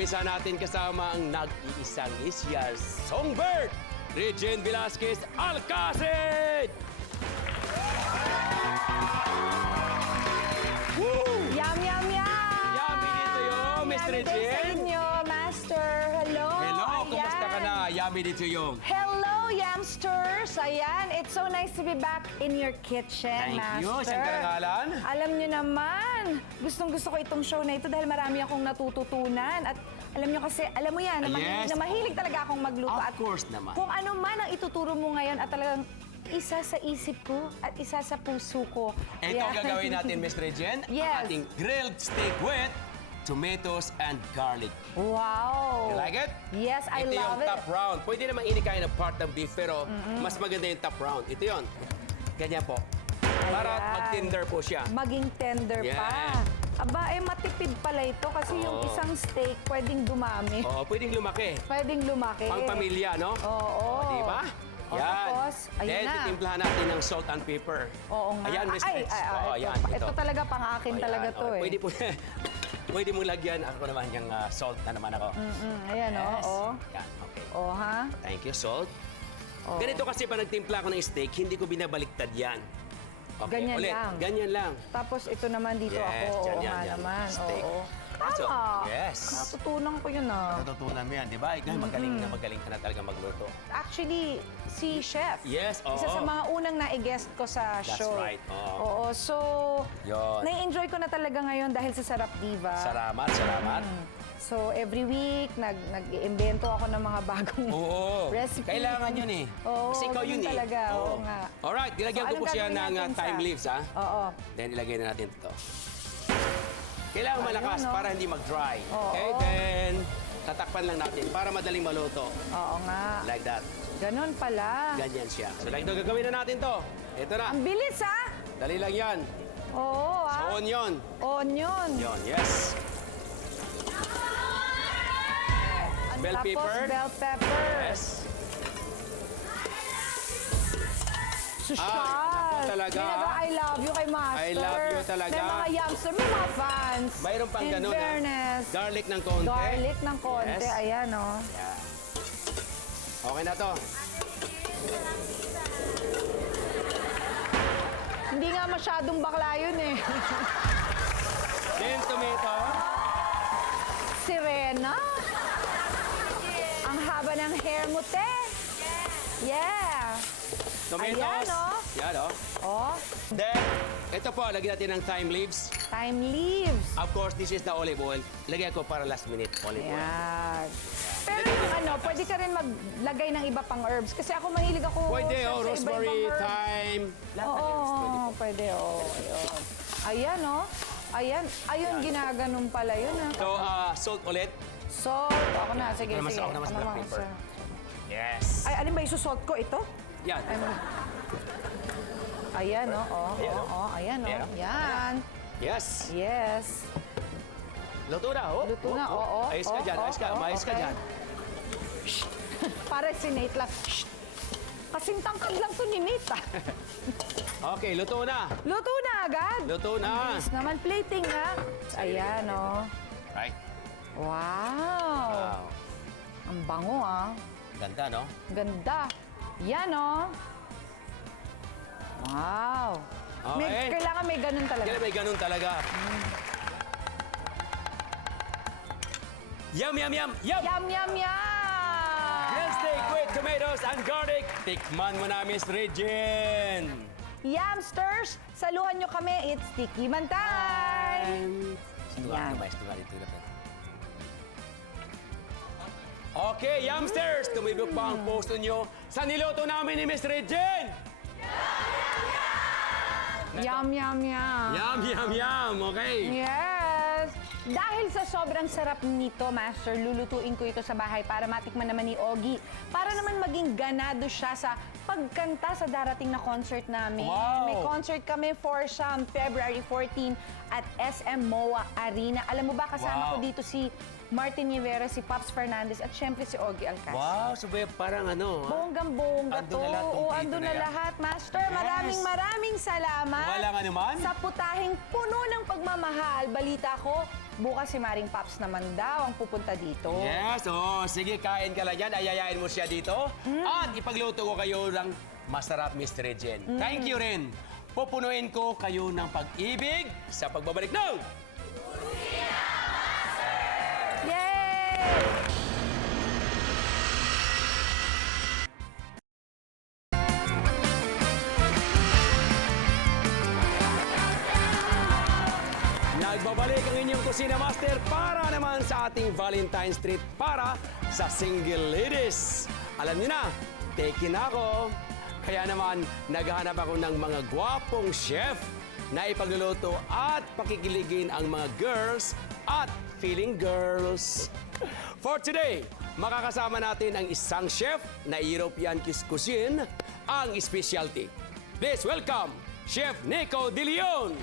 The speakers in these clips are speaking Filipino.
Umpisa natin kasama ang nag-iisang Isyar Songbird, Regine Velasquez Alcacid! Woo! Yum, yum, yum! Yummy dito yung, Miss Yummy din sa Regine. inyo, Master. Hello! Hello, kumusta ka Ayan. na? Yummy dito yung. Hello, Yamsters! Ayan, it's so nice to be back in your kitchen, Thank Master. you. Siyang karangalan. Alam niyo naman, gustong-gusto ko itong show na ito dahil marami akong natututunan. At alam niyo kasi, alam mo yan, na, Yes. na mahilig talaga akong magluto. Of At course naman. kung ano man ang ituturo mo ngayon at talagang isa sa isip ko at isa sa puso ko. Ito ang Ayan. gagawin natin, Miss Regine. Ang Yes. ating grilled steak with tomatoes and garlic. Wow! You like it? Yes, I Ito yung love it. top round. Pwede naman inikain na part ng beef, pero mas maganda yung top round. Ito yun. Ganyan po. Para Ayan. mag-tender po siya. Maging tender Yeah. pa. Aba, matipid pala ito kasi yung Oo. isang steak pwedeng dumami. Oo, pwedeng lumaki. Pwedeng lumaki. Pang pamilya, no? Oo. Di ba? O, tapos, ayun Then, na. titimplahan natin ng salt and pepper. Oo nga. Ayan, Miss Ay, Rich. ay, Oo, ito, ayan. ito talaga pang akin Ayan, talaga to okay. eh. Pwede po, pwede mong lagyan. Ako naman yung salt na naman ako. Ayan, Yes. oo. Yan, okay. Oh, ha? Thank you, salt. Oo. Ganito kasi pa nagtimpla ako ng steak, hindi ko binabaliktad yan. Okay, Ganyan ulit. lang. Ganyan lang. Tapos ito naman dito Yes, ako. Oo yan, nga yan. naman. Steak. Oo. So, Tama. yes. Natutunan ko yun ah. Natutunan mo yan, di ba? Ikaw, magaling ka na talaga magluto. Actually, si Chef. Yes, oo. Isa sa mga unang na-guest ko sa That's show. right, oo. Oo, so, Yun. na-enjoy ko na talaga ngayon dahil sa Sarap Diva. Salamat, salamat. So, every week, nag-iimbento ako ng mga bagong Oo. recipe. Kailangan yun eh. Oo, Kasi ikaw yun ganun eh. talaga, oo nga. Alright, nilagyan So, ko po anong siya gagawin ng natin thyme sa- leaves, ha? Oo. Then, ilagay na natin ito. Kailangan Ayun, malakas no? para hindi mag-dry. Oo. Okay, then, tatakpan lang natin para madaling maluto. Oo nga. Like that. Ganun pala. Ganyan siya. So, like, gagawin na natin to. Ito na. Ang bilis, ha? Dali lang yan. Oo, So, ha? onion. Onion. Yun, yes. Bell Tapos, pepper. bell pepper. Yes. Social. Ay, naku, talaga. Ginagawa, I love you kay Master. I love you talaga. May mga youngster, may mga fans. Mayroon pang In ganun, ha? fairness. Garlic ng konti. Garlic ng konti. Yes. Ayan, oh. Yeah. Okay na to. Hindi nga masyadong bakla yun, eh. Then, tomato. Sirena. Ang haba ng hair mo, te. Yeah. Tomatoes. Ayan, oh. Yan, oh. Oh, Then, ito po, lagyan natin ng thyme leaves. thyme leaves. Of course, this is the olive oil. Lagyan ko para last minute olive oil. Ayan. Pero yung ano, pwede ka rin maglagay ng iba pang herbs. Kasi ako mahilig ako Pwede, sa oh, rosemary, iba-ibang herbs. thyme. Lahat ng Oo, herbs pwede po. pwede, oo. Ayun. Ayan, oh. Ayan, ayun, ginaganon pala yun, ah. So, salt ulit. Salt, ako na, sige, Ako naman, sige. ako naman sa black naman, pepper. sir. Yes. Ay, alin ba isusalt ko? Ito? Yan. Ayan, oh, oh, Ayan, oh, oh. oh, ayan, Ayan, oh. oh. Yan. Yes. Yes. Luto na, oh. Luto na, oo. Ayos ka dyan, ayos ka. Ayos ka okay. dyan. Para si Nate lang. Shh! Kasing tangkad lang to ni Nate, ah. Okay, luto na. Luto na agad. Luto na. Bilis naman, plating na. Ayan, oh. Right. Wow. Wow. Ang bango, ah. Ganda, no? Ganda. Yan, oh. Wow. Okay. Kailangan may ganun talaga. Kaya may ganun talaga. Yum, yum, yum, yum! Yum, yum, yum! Grilled steak with tomatoes and garlic. Tikman mo na, Miss Regine. Yumsters, saluhan nyo kami. It's Tiki Man time! Yan. Okay, Yumsters, tumibok pa ang posto nyo sa niluto namin ni Miss Regine. Yum, yum, yum! Yum, yum, yum. Okay. Yes! Dahil sa sobrang sarap nito, Master, lulutuin ko ito sa bahay para matikman naman ni Ogie. Para naman maging ganado siya sa makapagkanta sa darating na concert namin. Wow! May concert kami for Sham, February 14 at SM MOA Arena. Alam mo ba, kasama ko Wow. dito si Martin Rivera, si Pops Fernandez, at syempre si Ogie Alcaz. Wow, so parang ano, ha? Bonggang-bongga Andun to. na lahat, Oo, kumpleto andun na na yan. lahat, Master. Yes. Maraming salamat. Walang anuman. Sa putahing puno ng pagmamahal. Balita ko, bukas si Maring Pops naman daw ang pupunta dito. Yes, sige, kain ka lang yan. Ayayain mo siya dito. At ipagluto ko kayo ng masarap mystery gin. Thank you rin. Pupunuin ko kayo ng pag-ibig sa pagbabalik ng... Yay! Nagbabalik ang inyong Kusina Master para naman sa ating Valentine's Treat para sa single ladies. Alam niyo na, taken ako. Kaya naman, naghahanap ako ng mga gwapong chef na ipagluluto at pakikiligin ang mga girls at feeling girls. For today, makakasama natin ang isang chef na European cuisine ang specialty. Please welcome Chef Nico De Leon.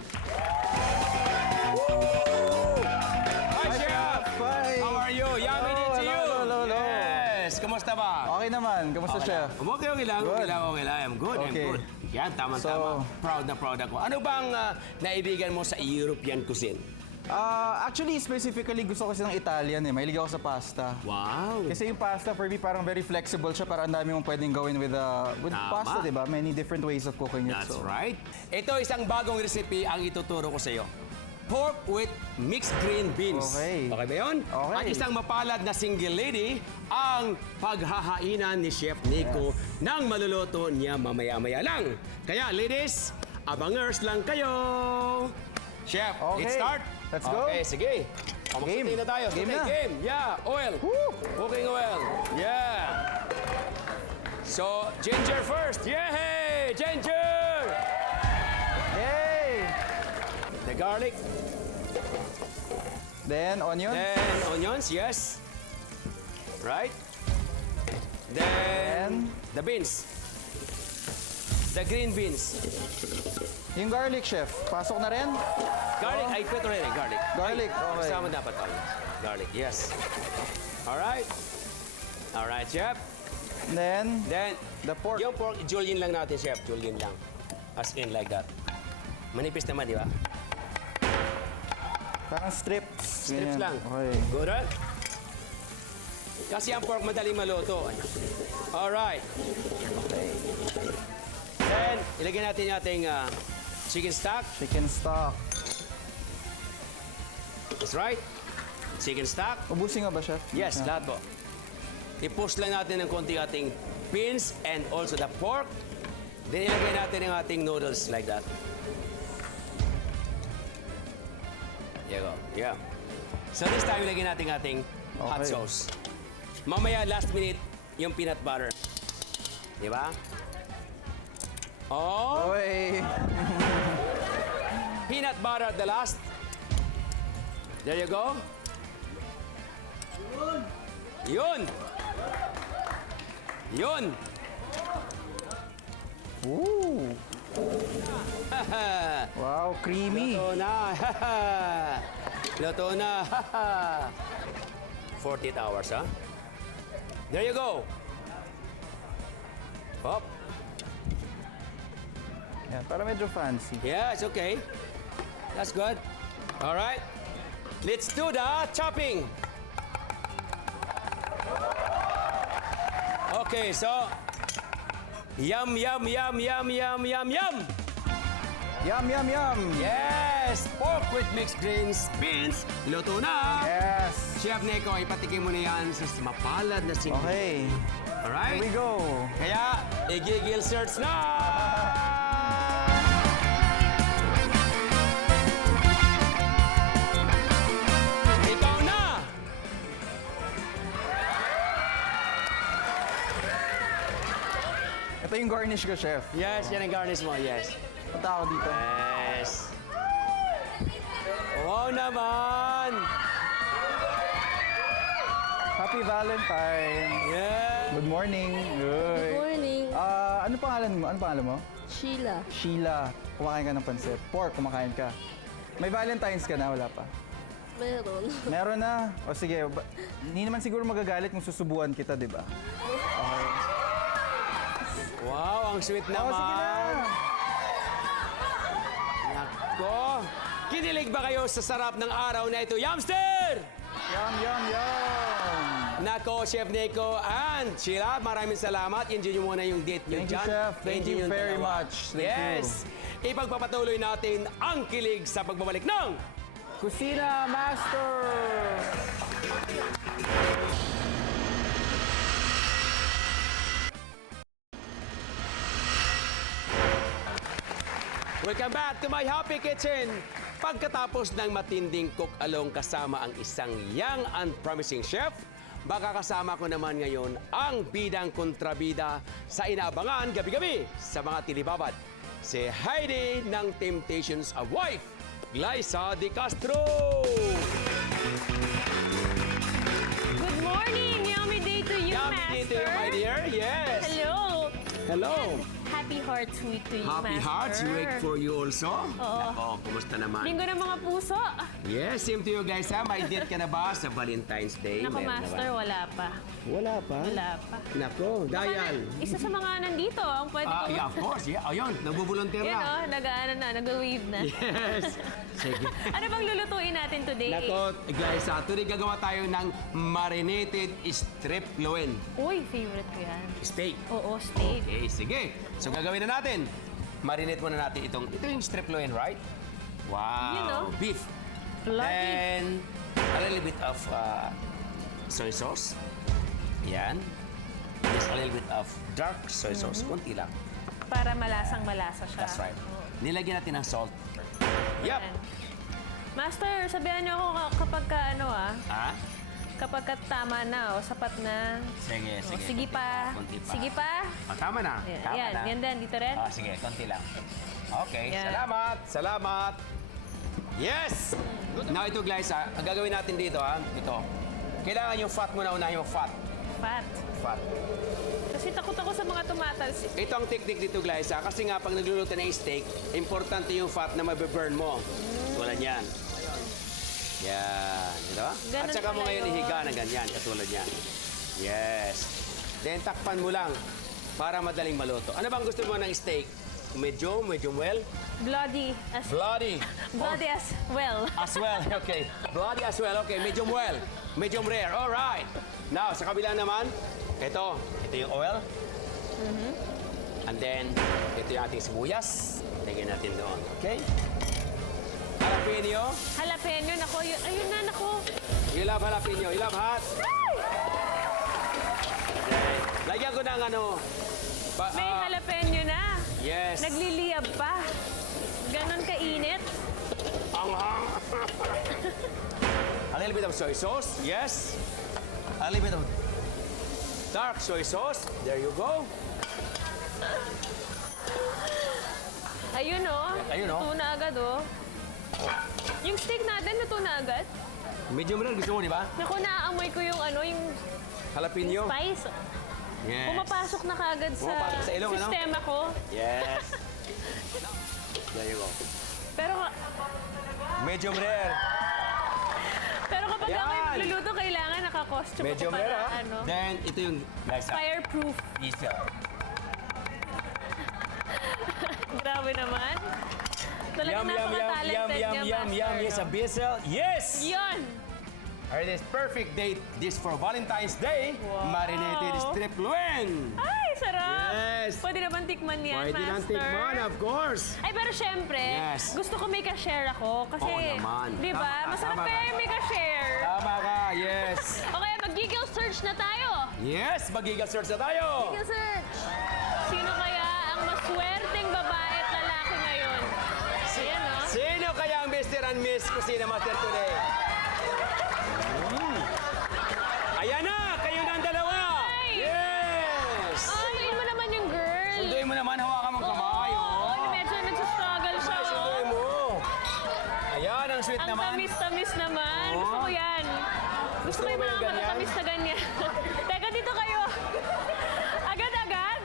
Hi, Chef! Hi! How are you? Yummy Hello, din to you! hello. Yes! Kamusta ba? Okay naman. Kamusta, Chef? Okay lang. Good. Okay lang. I'm good. Okay. I'm good. Yan, tama-tama. So- Proud na proud ako. Ano bang naibigan mo sa European cuisine? Actually, specifically, gusto ko kasi ng Italian eh. Mahilig ako sa pasta. Wow! Kasi yung pasta, for me, parang very flexible siya. Parang ang dami mong pwedeng gawin with Tama. pasta, di ba? Many different ways of cooking it. That's so. right. Ito isang bagong recipe ang ituturo ko sa iyo. Pork with mixed green beans. Okay. Okay ba yun? Okay. At isang mapalad na single lady ang paghahainan ni Chef Nico ng maluluto niya mamaya-maya lang. Kaya ladies, abangers lang kayo. Chef, Okay. let's start. Let's go. Okay, sige. Magsutin na tayo. Game Sutin, na. Game. Yeah, oil. Woo! Cooking oil. Yeah. So, ginger first. Yay! Ginger! Yay! The garlic. Then, onion. Then onions, yes. Right. Then the beans. The green beans. Yung garlic, Chef. Pasok na rin? Garlic, I put already garlic. Garlic, okay. Kasama dapat onions. Garlic, yes. All right. All right, chef. Then, Then the pork. yung pork, julienne lang natin, chef. Julienne lang. As in like that. Manipis naman, di ba? Parang strips. Strips Ganyan. lang. Okay. Good, right? Kasi ang pork madaling maluto. All right. Okay. Then, ilagay natin yung ating chicken stock. Chicken stock. That's right. Chicken stock. Ubusin nga ba, Chef? Yes, Yeah. lahat po. I-push lang natin ng konti ating beans and also the pork. Then ilagay natin ang ating noodles like that. There you go. Yeah. So this time, ilagay natin ating hot Okay. sauce. Mamaya, last minute, yung peanut butter. Di ba? Oh, Okay. peanut butter at the last. There you go. Yun. Yun. Ooh. Wow, creamy. Luto na. Luto na. 48 hours, ha? There you go. Hop. Yan, para medyo fancy. Yeah, it's okay. That's good. All right. Let's do the chopping. Okay, so yum, yum, yum, yum, yum, yum, yum. Yum, yum, yum! Yes! Pork with mixed greens, beans, luto na! Yes! Chef Nico, ipatikim mo na yan sa mapalad na singko. Okay, Alright? here we go. Kaya, igigil search na! Ikaw na! Ito yung garnish ko, Chef. Yes, yan ang garnish mo, yes. Punta ako dito. Yes. Wow naman! How Happy Valentine's! Yeah. Good morning! Good morning. Ano pangalan mo? Ano pangalan mo? Sheila. Sheila. Kumakain ka ng pansit. Pork, kumakain ka. May Valentine's ka na? Wala pa? Meron. Meron na. O sige, hindi naman siguro magagalit kung susubuan kita, di ba? Wow, ang sweet Oo, naman. sige na. Nako. Kinilig ba kayo sa sarap ng araw na ito, Yamster? Yum, yum, yum! Nako, Chef Nico and Sheila, maraming salamat. Enjoy nyo muna yung date nyo Thank you, dyan. Chef. Thank Enjoy you yung very dalawa. much. Thank Yes. Ipagpapatuloy natin ang kilig sa pagbabalik ng Kusina Master! Welcome back to my Happy Kitchen! Pagkatapos ng matinding cook-along kasama ang isang young and promising chef, baka kasama ko naman ngayon ang bidang kontrabida sa inaabangan gabi-gabi sa mga tilibabad. Si Heidi ng Temptations of Wife, Glyza De Castro! Good morning! Yummy day to you, Yummy Master. day to you, my dear. Yes! Hello! Hello! Happy Hearts Week to you, Happy Master. Hearts Week for you also. Nako, kumusta naman? Linggo ng mga puso. Yes, same to you guys ha. May date ka na ba sa Valentine's Day? Nako, Meron na Master, ba? wala pa. Wala pa? Wala pa. Nako, dial. Isa sa mga nandito, ang pwede ko... Yeah, of course. Yeah. Ayun, nagbo-volunteer Yun, na. nag-ano na, nag-wave na. Yes. Sige. Ano bang lulutuin natin today? Nako, guys, today gagawa tayo ng marinated strip loin. Uy, favorite ko yan. Steak. Oo, steak. Okay, sige. So gagawin na natin. Marinate muna natin ito yung strip loin, right? Wow. You know. Beef. Bloody. Then, a little bit of soy sauce. Yan. Just a little bit of dark soy sauce. Konti lang. Para malasang-malasa siya. That's right. Nilagyan natin ng salt. Yep. Ayan. Master, sabihan niyo ako kapag ka, Ah? kapag ka tama na o sapat na. Sige, O, sige. sige pa. Konti pa. Sige pa. Tama na. Ayan, Tama ayan, na. yan din. Dito rin. Sige, konti lang. Okay, Yan. salamat. Salamat. Yes! Now ito, guys, ang gagawin natin dito, ito. Kailangan yung fat muna, unahin yung fat. Fat. Fat. Kasi takot ako sa mga tumatalsik. Ito ang technique dito, guys, kasi nga pag nagluluto ng steak, importante yung fat na mabe-burn mo. Tulad yan. Yan, di ba? At Ganun saka mo pala ngayon yun. ihiga na ganyan, katulad yan. Yes. Then takpan mo lang para madaling maluto. Ano bang gusto mo ng steak? Medium well? Bloody as Bloody. bloody as well. As well, okay. Bloody as well, okay. Medium well. Medium rare, all right. Now, sa kabila naman, ito yung oil. And then, ito yung ating sibuyas. Lagyan natin doon, okay? Jalapeno. Jalapeno, nako. Ayun na, nako. You love jalapeno. You love hot. Okay. Lagyan ko ng ano. May jalapeno na. Yes. Nagliliyab pa. Ganon kainit. Anghang. A little bit of soy sauce. Yes. A little bit of dark soy sauce. There you go. Ayun, oh. Ayun, oh. Luto na agad, oh. Yung steak natin, luto na agad. Medium rare gusto mo, di ba? Naku, naaamoy ko yung yung Jalapeno. spice. Yes. Pumapasok na kagad sa, Pumapasok sa ilong, ano? sistema ko. Yes. There you go. Pero, Medium rare. pero kapag Yan. ako yung luluto, kailangan naka-costume ako Medium para, rare, ha? ano, Then, ito yung, guys, fireproof. diesel. Grabe naman. Talagang Yum, yum, yum, yum, napaka-talented yum, niya, yum, yum. Master, Yes, a no? diesel. Yes! Yun! Alright, this perfect date. This for Valentine's Day. Wow. Marinated strip loin. Ay, sarap! Yes. Pwede naman tikman yan, Pwede Master. lang tikman, of course. Ay, pero syempre, Yes. gusto ko may ka-share ako. Kasi, Oo naman. di ba? Tama ka, Masarap tama kaya ka. yung may ka-share. Tama ka, yes. Okay, mag-Google search na tayo. Yes, mag-giga search na tayo. Google search. Sino kaya ang maswerteng babae at lalaki ngayon? Ayan, no? Sino kaya ang Mr. and Miss Kusina Master today? Ayan na, kayo na ang dalawa. Ay! Yes. Sunduin mo naman yung girl. Sunduin mo naman, hawakan mong kamay. Oo, medyo nagsastruggle siya. oh. Sunduin mo. Ayan, ang sweet Ang naman. tamis-tamis naman. Oo. Gusto ko yan. Gusto ko yung mga matatamis na ganyan. Teka, dito kayo. Agad-agad?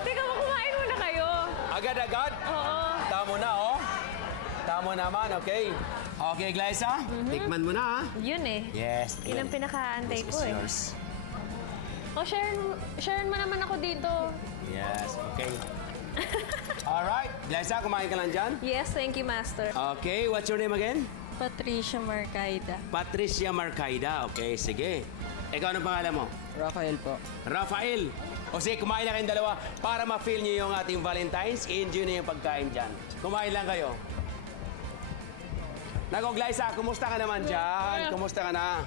Teka, kumain muna kayo. Agad-agad? Oo. Tamo na, oh. Tamo naman, okay. Okay, Glyza, tikman mo na, ha? Yun eh. Yes. Yun ang pinakaantay This ko is eh. yours. O, share mo naman ako dito. Yes, okay. Alright, Glyza, kumain ka lang dyan? Yes, thank you, Master. Okay, what's your name again? Patricia Marcaida. Patricia Marcaida. Okay, sige. Ikaw, anong pangalan mo? Rafael po. Rafael. O sige, kumain na kayong dalawa para ma-feel nyo yung ating Valentine's. Enjoy na yung pagkain dyan. Kumain lang kayo. Nako, Glyza, kumusta ka naman dyan? Kumusta ka na?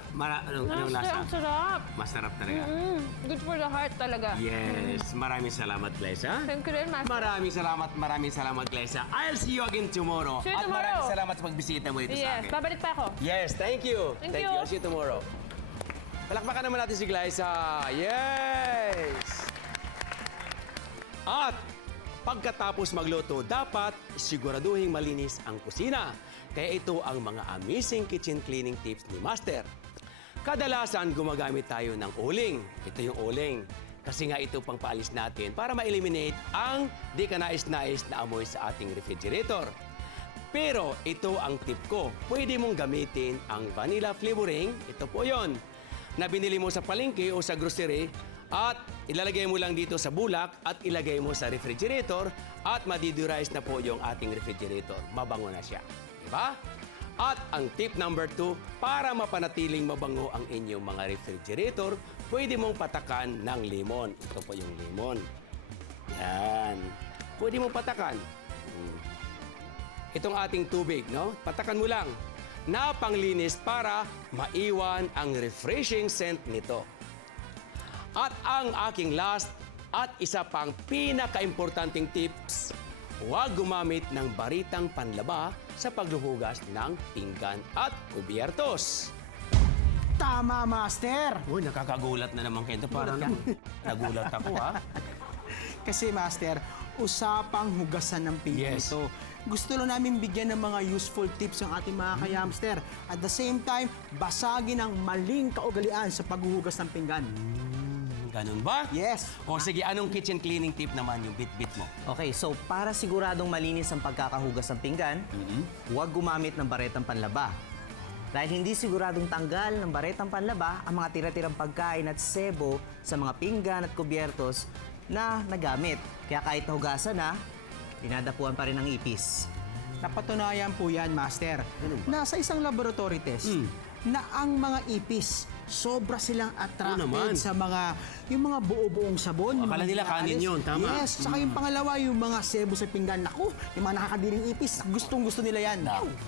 Yung lasa? Ang sarap. Masarap talaga. Good for the heart talaga. Yes. Maraming salamat, Glyza. Thank you rin, Master. Maraming salamat, Glyza. I'll see you again tomorrow. See you At tomorrow. maraming salamat sa pagbisita mo dito sa Yes, akin. babalik pa ako. Yes, thank you. Thank you. I'll see you tomorrow. Palakpakan naman natin si Glyza. Yes! At pagkatapos magluto, dapat siguraduhin malinis ang kusina. Kaya ito ang mga amazing kitchen cleaning tips ni Master. Kadalasan gumagamit tayo ng uling. Ito yung uling. Kasi nga ito pang paalis natin para ma-eliminate ang di ka nais-nais na amoy sa ating refrigerator. Pero ito ang tip ko. Pwede mong gamitin ang vanilla flavoring. Ito po yon na binili mo sa palengke o sa grocery at ilalagay mo lang dito sa bulak at ilagay mo sa refrigerator at madidurize na po yung ating refrigerator. Mabango na siya. Diba? At ang tip number 2, para mapanatiling mabango ang inyong mga refrigerator, pwede mong patakan ng lemon. Ito po yung lemon. Yan. Pwede mong patakan. Itong ating tubig, no? Patakan mo lang na panglinis para maiwan ang refreshing scent nito. At ang aking last at isa pang pinaka-importanting tips, huwag gumamit ng baritang panlaba sa pagluhugas ng pinggan at kubyertos. Tama, Master! Uy, nakakagulat na naman kayo. Parang nagulat ako, ha? Kasi, Master, usapang hugasan ng pinggan Yes. ito. Gusto lang namin bigyan ng mga useful tips ang ating mga kayamster. At the same time, basagin ang maling kaugalian sa paghuhugas ng pinggan. Ganun ba? Yes! O sige, anong kitchen cleaning tip naman yung bit-bit mo? Okay, so para siguradong malinis ang pagkakahugas ng pinggan, huwag gumamit ng baretang panlaba. Dahil hindi siguradong tanggal ng baretang panlaba ang mga tira-tirang pagkain at sebo sa mga pinggan at kubyertos na nagamit. Kaya kahit nahugasan na, dinadapuan pa rin ng ipis. Napatunayan po yan, Master, na sa isang laboratory test, na ang mga ipis, sobra silang attracted naman. sa mga, yung mga buo-buong sabon. yung Akala mga nila kanin inaalis. yun, tama. Yes, saka yung pangalawa, yung mga sebo sa pinggan. Naku, yung mga nakakadiring ipis, gustong-gusto nila yan.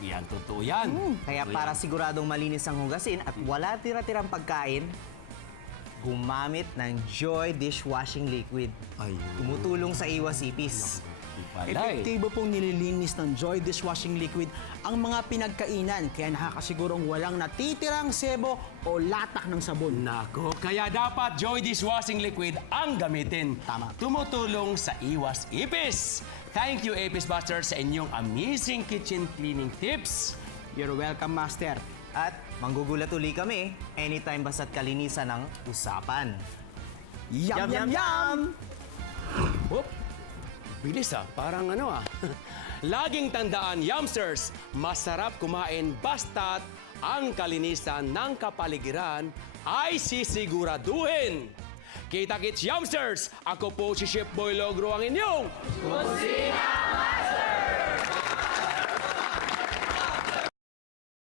Yan, totoo yan. Kaya para siguradong malinis ang hugasin at wala tira-tirang pagkain, gumamit ng Joy Dishwashing Liquid. Ayun. Tumutulong sa iwas ipis. Epektibo pong nililinis ng Joy Dishwashing Liquid ang mga pinagkainan, kaya nakakasigurong walang natitirang sebo o latak ng sabon. Nako, kaya dapat Joy Dishwashing Liquid ang gamitin. Tama. Tumutulong sa iwas ipis. Thank you, Ipis Buster, sa inyong amazing kitchen cleaning tips. You're welcome, Master. At manggugulat uli kami anytime basta't kalinisan ng usapan. Yum, yum, yum! Whoop! Bilis parang ano Laging tandaan, Yumsters, masarap kumain basta't ang kalinisan ng kapaligiran ay sisiguraduhin. Kita-kits, Yumsters! Ako po si Chef Boy Logro ang inyong... Kusina